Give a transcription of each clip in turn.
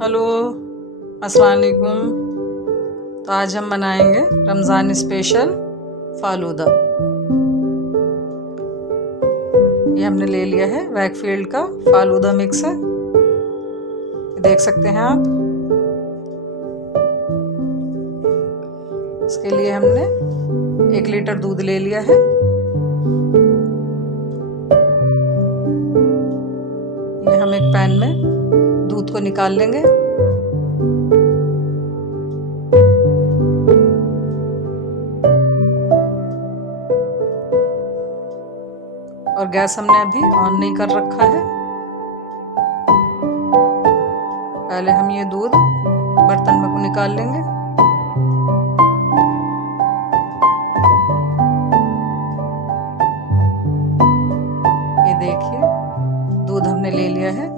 Hello, अस्सलाम वालेकुम। तो आज हम बनाएंगे रमज़ान स्पेशल फालूदा। ये हमने ले लिया है वैकफील्ड का फालूदा मिक्स है, देख सकते हैं आप। इसके लिए हमने 1 लीटर दूध ले लिया है। ये हम एक पैन में दूध को निकाल लेंगे। और गैस हमने अभी ऑन नहीं कर रखा है। पहले हम ये दूध बर्तन में निकाल लेंगे। ये देखिए, दूध हमने ले लिया है।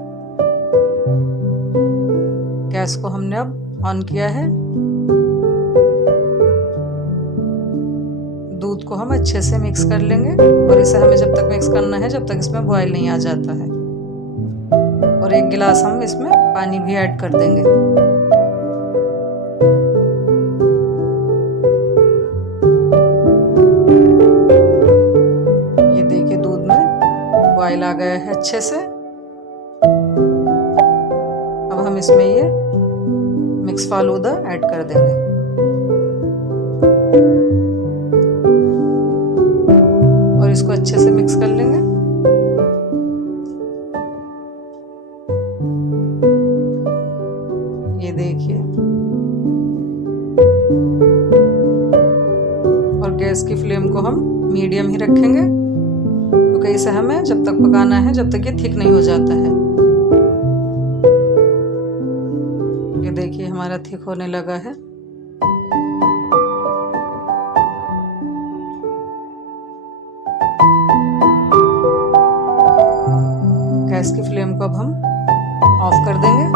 गैस को हमने अब ऑन किया है। दूध को हम अच्छे से मिक्स कर लेंगे और इसे हमें जब तक मिक्स करना है जब तक इसमें बॉयल नहीं आ जाता है। और 1 गिलास हम इसमें पानी भी ऐड कर देंगे। ये देखिए, दूध में बॉयल आ गया है अच्छे से। अब हम इसमें ये मिक्स फालूदा ऐड कर देंगे। और इसको अच्छे से मिक्स कर लेंगे। ये देखिए, और गैस की फ्लेम को हम मीडियम ही रखेंगे, क्योंकि इसे हमें जब तक पकाना है जब तक ये थिक नहीं हो जाता है। ये देखिए, हमारा थिक होने लगा है। गैस की फ्लेम को अब हम ऑफ कर देंगे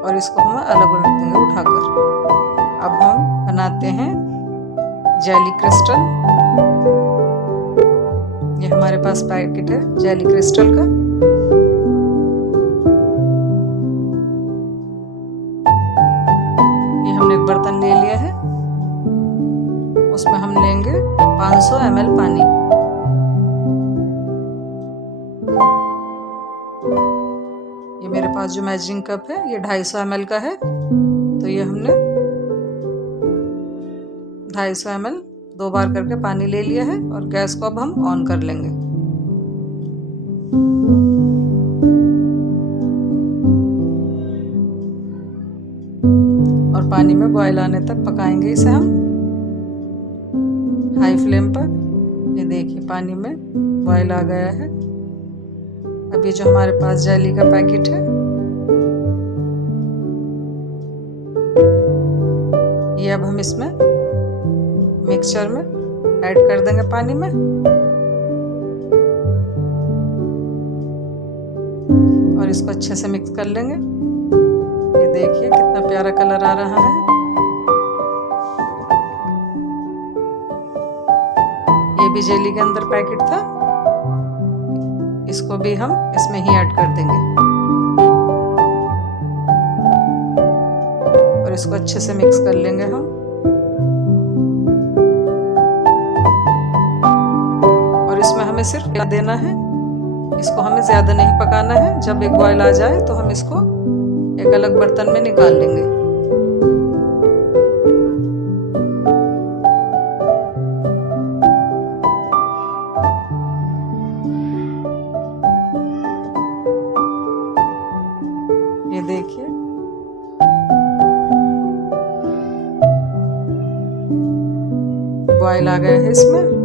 और इसको हम अलग रख देंगे उठाकर। अब हम बनाते हैं जेली क्रिस्टल। ये हमारे पास पैकेट है जेली क्रिस्टल का। ये हमने एक बर्तन ले लिया है। उसमें हम लेंगे 500 ml पानी। ये मेरे पास जो मेजरिंग कप है ये 250 ml का है। तो ये हमने 250 ml 2 बार करके पानी ले लिया है। और गैस को अब हम ऑन कर लेंगे। और पानी में बॉयल आने तक पकाएंगे इसे हम हाई फ्लेम पर। ये देखिए, पानी में बॉयल आ गया है। अब ये जो हमारे पास जेली का पैकेट है ये अब हम इसमें मिक्सचर में ऐड कर देंगे पानी में। और इसको अच्छे से मिक्स कर लेंगे। ये देखिए, कितना प्यारा कलर आ रहा है। ये भी जेली के अंदर पैकेट था। इसको भी हम इसमें ही ऐड कर देंगे और इसको अच्छे से मिक्स कर लेंगे हम। और इसमें हमें सिर्फ देना है, इसको हमें ज़्यादा नहीं पकाना है। जब एक बॉयल आ जाए तो हम इसको एक अलग बर्तन में निकाल लेंगे। ये देखिए, बॉयल आ गया है इसमें।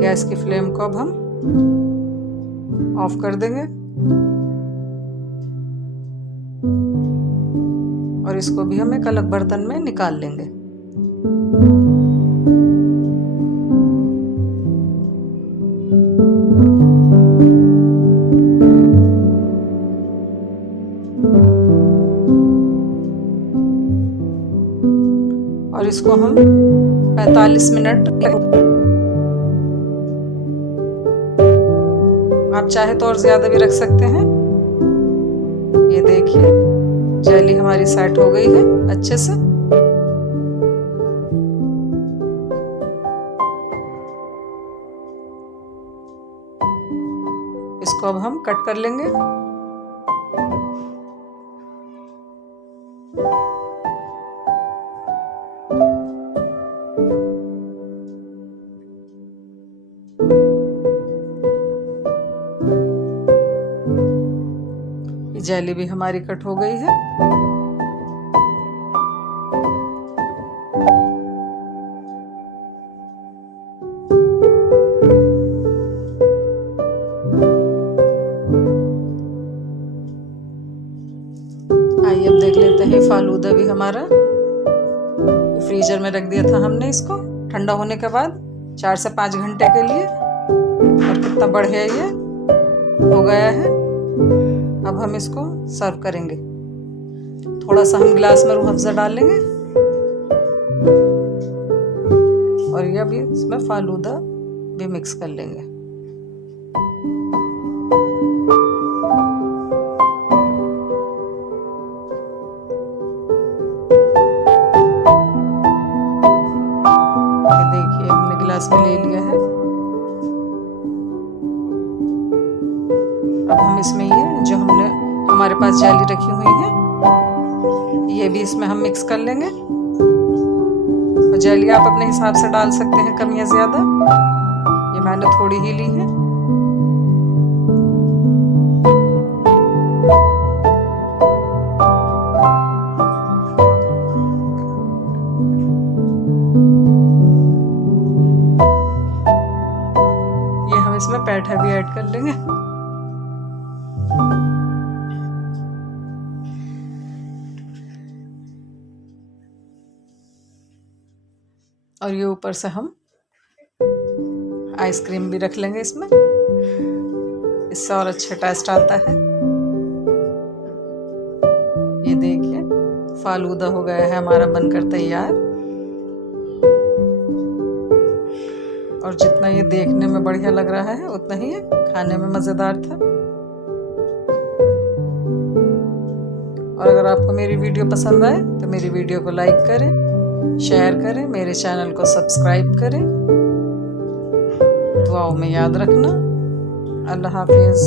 गैस की फ्लेम को अब हम ऑफ कर देंगे और इसको भी हम एक अलग बर्तन में निकाल लेंगे। और इसको हम 45 मिनट आप चाहे तो और ज़्यादा भी रख सकते हैं। ये देखिए जेली हमारी सेट हो गई है अच्छे से। इसको अब हम कट कर लेंगे। ये जेली भी हमारी कट हो गई है। आइए अब देख लेते हैं फालूदा भी हमारा। फ्रीजर में रख दिया था हमने इसको ठंडा होने के बाद 4 से 5 घंटे के लिए, और कितना बढ़िया ये हो गया है। अब हम इसको सर्व करेंगे। थोड़ा सा हम गिलास में रूह अफ़ज़ा डाल लेंगे, और ये अभी इसमें फालूदा भी मिक्स कर लेंगे। गिलास में ले लिया है। अब हम इसमें ये जो हमने हमारे पास जेली रखी हुई है ये भी इसमें हम मिक्स कर लेंगे। और जेली आप अपने हिसाब से डाल सकते हैं, कम या ज़्यादा। ये मैंने थोड़ी ही ली है। इसमें पेठा भी ऐड कर लेंगे। और ये ऊपर से हम आइसक्रीम भी रख लेंगे इसमें, इससे और अच्छा टेस्ट आता है। ये देखिए फालूदा हो गया है हमारा बनकर तैयार। और जितना ये देखने में बढ़िया लग रहा है उतना ही ये खाने में मज़ेदार था। और अगर आपको मेरी वीडियो पसंद आए तो मेरी वीडियो को लाइक करें, शेयर करें, मेरे चैनल को सब्सक्राइब करें। दुआओं में याद रखना। अल्लाह हाफिज़।